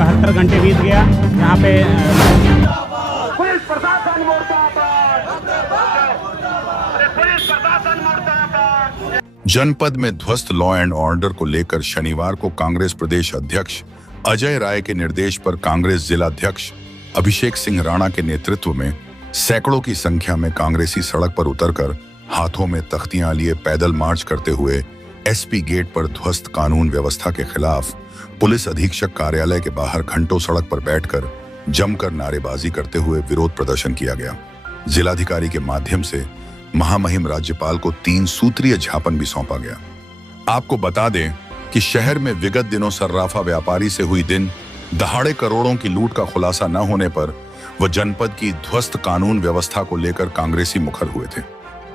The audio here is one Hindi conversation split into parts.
72 घंटे बीत गया। यहाँ पे पुलिस प्रशासन मुर्दाबाद, पुलिस प्रशासन मुर्दाबाद। जनपद में ध्वस्त लॉ एंड ऑर्डर को लेकर शनिवार को कांग्रेस प्रदेश अध्यक्ष अजय राय के निर्देश पर कांग्रेस जिला अध्यक्ष अभिषेक सिंह राणा के नेतृत्व में सैकड़ों की संख्या में कांग्रेसी सड़क पर उतरकर हाथों में तख्तियां लिए पैदल मार्च करते हुए एसपी गेट पर ध्वस्त कानून व्यवस्था के खिलाफ पुलिस अधीक्षक कार्यालय के बाहर घंटों सड़क पर बैठकर जमकर नारेबाजी करते हुए विरोध प्रदर्शन किया गया। जिलाधिकारी के माध्यम से महामहिम राज्यपाल को 3 सूत्रीय ज्ञापन भी सौंपा गया। आपको बता दें कि शहर में विगत दिनों सर्राफा व्यापारी से हुई दिन दहाड़े करोड़ों की लूट का खुलासा न होने पर वह जनपद की ध्वस्त कानून व्यवस्था को लेकर कांग्रेसी मुखर हुए थे।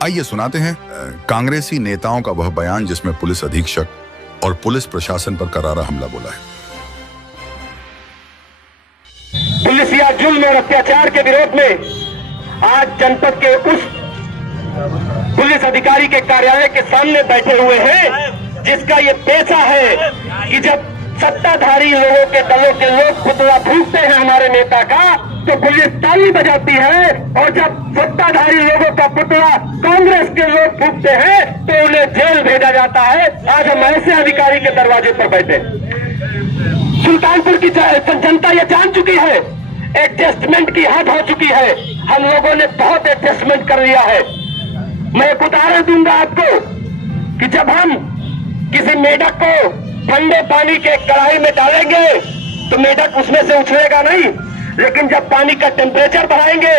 आइए सुनाते हैं कांग्रेसी नेताओं का वह बयान जिसमें पुलिस अधीक्षक और पुलिस प्रशासन पर करारा हमला बोला है। पुलिस या जुल्म और अत्याचार के विरोध में आज जनपद के उस पुलिस अधिकारी के कार्यालय के सामने बैठे हुए हैं जिसका ये पेशा है कि जब सत्ताधारी लोगों के दलों के लोग पुतला फूंकते हैं हमारे नेता का तो पुलिस ताली बजाती है, और जब सत्ताधारी लोगों का पुतला कांग्रेस के लोग फूंकते हैं तो उन्हें जेल भेजा जाता है। आज हम ऐसे अधिकारी के दरवाजे पर बैठे। सुल्तानपुर की जनता ये जान चुकी है, एडजस्टमेंट की हद हो चुकी है। हम लोगों ने बहुत एडजस्टमेंट कर लिया है। मैं एक उदाहरण दूंगा आपको कि जब हम किसी मेढक को ठंडे पानी के कढ़ाई में डालेंगे तो मेढक उसमें से उछलेगा नहीं, लेकिन जब पानी का टेम्परेचर बढ़ाएंगे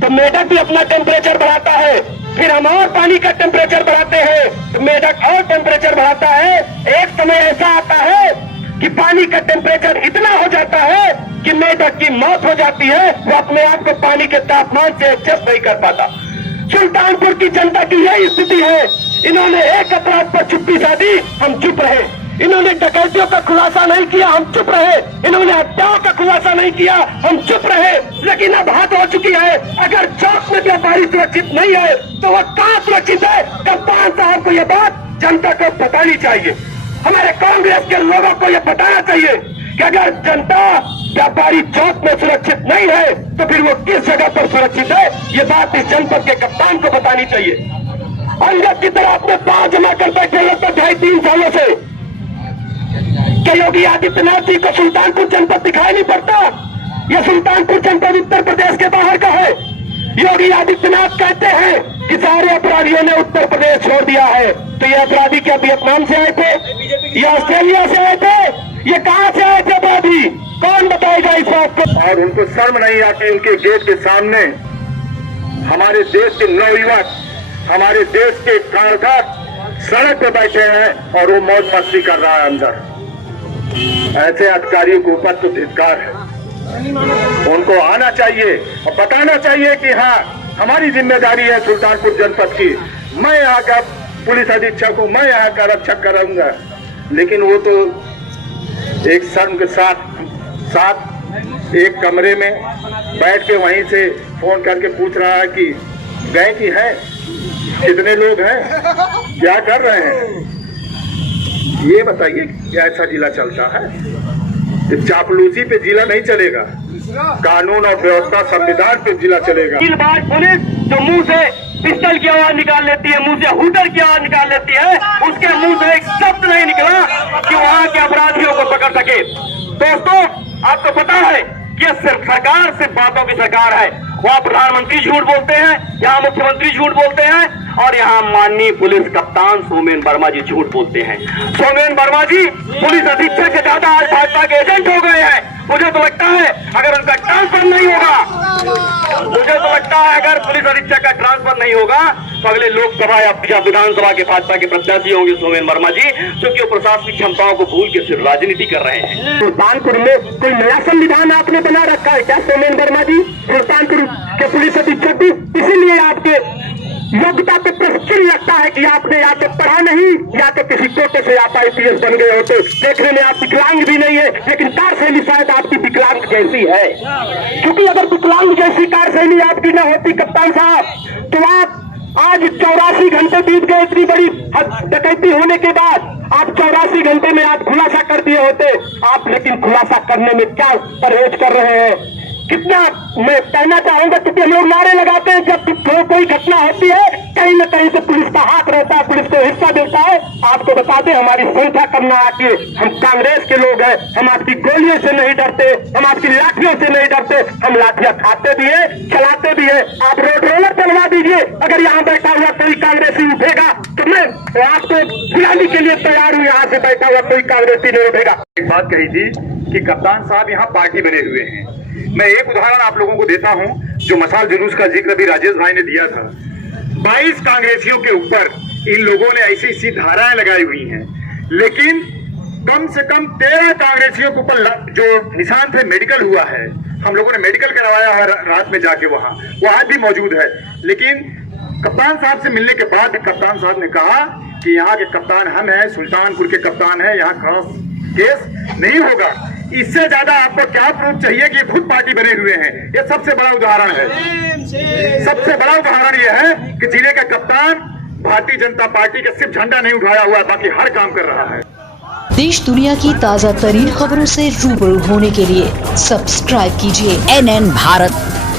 तो मेढक भी अपना टेम्परेचर बढ़ाता है। फिर हम और पानी का टेम्परेचर बढ़ाते हैं तो मेढक और टेम्परेचर बढ़ाता है। एक समय ऐसा आता है कि पानी का टेम्परेचर इतना हो जाता है कि मेढक की मौत हो जाती है, वो अपने आप को पानी के तापमान से एडजस्ट नहीं कर पाता। सुल्तानपुर की जनता की यही स्थिति है। इन्होंने एक अपराध पर चुप्पी साधी, हम चुप रहे। इन्होंने डकैतियों का खुलासा नहीं किया, हम चुप रहे। इन्होंने हत्याओं का खुलासा नहीं किया, हम चुप रहे। लेकिन अब हाथ हो चुकी है, अगर चौक में व्यापारी सुरक्षित नहीं है तो वह कहां सुरक्षित है? कप्तान साहब को यह बात जनता को बतानी चाहिए। हमारे कांग्रेस के लोगों को यह बताना चाहिए कि अगर जनता व्यापारी चौक में सुरक्षित नहीं है तो फिर वो किस जगह पर सुरक्षित है, ये बात इस जनपद के कप्तान को बतानी चाहिए। अंगद की तरह अपने पांव जमा कर बैठे लगभग 2.5-3 सालों से क्या योगी आदित्यनाथ जी को सुल्तानपुर जनपद दिखाई नहीं पड़ता? यह सुल्तानपुर जनपद उत्तर प्रदेश के बाहर का है। योगी आदित्यनाथ कहते हैं कि सारे अपराधियों ने उत्तर प्रदेश छोड़ दिया है, तो ये अपराधी क्या वियतनाम से आए थे? ये ऑस्ट्रेलिया से आए थे? ये कहां से आए थे अपराधी? कौन बताएगा इस बात को? और उनको शर्म नहीं आती उनके गेट के सामने हमारे देश के नवयुवक, हमारे देश के कार्यकर्ता सड़क पे बैठे हैं और वो मौज मस्ती कर रहा है अंदर। ऐसे अधिकारियों के ऊपर तो धिक्कार है। उनको आना चाहिए और बताना चाहिए कि हाँ, हमारी जिम्मेदारी है सुल्तानपुर जनपद की। मैं यहाँ का पुलिस अधीक्षक हूँ, मैं यहाँ का रक्षक करूंगा। लेकिन वो तो एक शर्म के साथ एक कमरे में बैठ के वहीं से फोन करके पूछ रहा है कि गए कि है, कितने लोग हैं, क्या कर रहे हैं। ये बताइए क्या ऐसा जिला चलता है? चापलूसी पे जिला नहीं चलेगा, कानून और व्यवस्था संविधान पे जिला चलेगा। पुलिस जो मुंह से पिस्टल की आवाज निकाल लेती है, मुंह से हुटर की आवाज निकाल लेती है, उसके मुंह से एक शब्द नहीं निकला कि वहाँ के अपराधियों को पकड़ सके। दोस्तों, आपको पता है कि यह सिर्फ सरकार सिर्फ बातों की सरकार है। वहाँ प्रधानमंत्री झूठ बोलते हैं, यहाँ मुख्यमंत्री झूठ बोलते हैं, और यहाँ माननीय पुलिस कप्तान सोमेन वर्मा जी झूठ बोलते हैं। सोमेन वर्मा जी पुलिस अधीक्षक से ज्यादा आज भाजपा के एजेंट हो गए हैं। मुझे तो लगता है अगर उनका ट्रांसफर नहीं होगा, मुझे तो लगता है अगर पुलिस अधीक्षक का ट्रांसफर नहीं होगा तो अगले लोकसभा या विधानसभा के भाजपा के प्रत्याशी होंगे सोमेन वर्मा जी, क्योंकि वो प्रशासनिक क्षमताओं को भूल के सिर्फ राजनीति कर रहे हैं। सुल्तानपुर में कोई नया संविधान आपने बना रखा है क्या सोमेन वर्मा जी? सुल्तानपुर के पुलिस अधीक्षक भी इसीलिए आपके योग्यता पे प्रश्न लगता है कि आपने या तो पढ़ा नहीं या तो किसी कोटे से आप IPS बन गए होते। देखने में आप विकलांग भी नहीं है, लेकिन कार्यशैली शायद आपकी विकलांग जैसी है। क्योंकि अगर विकलांग जैसी कार्यशैली आपकी न होती कप्तान साहब, तो आप आज 84 घंटे बीत गए इतनी बड़ी डकैती होने के बाद। आप 84 घंटे में आप खुलासा कर दिए होते आप, लेकिन खुलासा करने में क्या परहेज कर रहे हैं? कितना मैं कहना चाहूंगा, क्योंकि हम लोग नारे लगाते हैं जब कोई घटना होती है कहीं न कहीं से पुलिस का हाथ रहता है, पुलिस को हिस्सा देता है। आपको बता दें हमारी संख्या कम ना आती है, हम कांग्रेस के लोग हैं, हम आपकी गोलियों से नहीं डरते, हम आपकी लाठियों से नहीं डरते, हम लाठियां खाते भी है, चलाते भी है। आप रोड रोलर चलवा दीजिए, अगर यहाँ बैठा हुआ कोई कांग्रेसी उठेगा तो मैं आपको बुलाने के लिए तैयार हूँ। यहाँ से बैठा हुआ कोई कांग्रेसी नहीं उठेगा। एक बात कही थी कि कप्तान साहब यहाँ पार्टी बने हुए हैं। मैं एक उदाहरण आप लोगों को देता हूं, जो मशाल जुलूस का जिक्र भी राजेश भाई ने दिया था। 22 कांग्रेसियों के ऊपर इन लोगों ने ऐसी ऐसी धाराएं लगाई हुई हैं, लेकिन कम से कम 13 कांग्रेसियों के ऊपर जो निशान थे मेडिकल हुआ है। हम लोगों ने मेडिकल करवाया है रात में जाके, वहां वो आज भी मौजूद है। लेकिन कप्तान साहब से मिलने के बाद कप्तान साहब ने कहा कि यहाँ के कप्तान हम हैं, सुल्तानपुर के कप्तान हैं, यहाँ क्रॉस केस नहीं होगा। इससे ज्यादा आपको क्या प्रूफ चाहिए कि खुद पार्टी बने हुए हैं? ये सबसे बड़ा उदाहरण है। सबसे बड़ा उदाहरण ये है कि जिले का कप्तान भारतीय जनता पार्टी के सिर्फ झंडा नहीं उठाया हुआ, बाकी हर काम कर रहा है। देश दुनिया की ताज़ा तरीन खबरों से रूबरू होने के लिए सब्सक्राइब कीजिए NN भारत।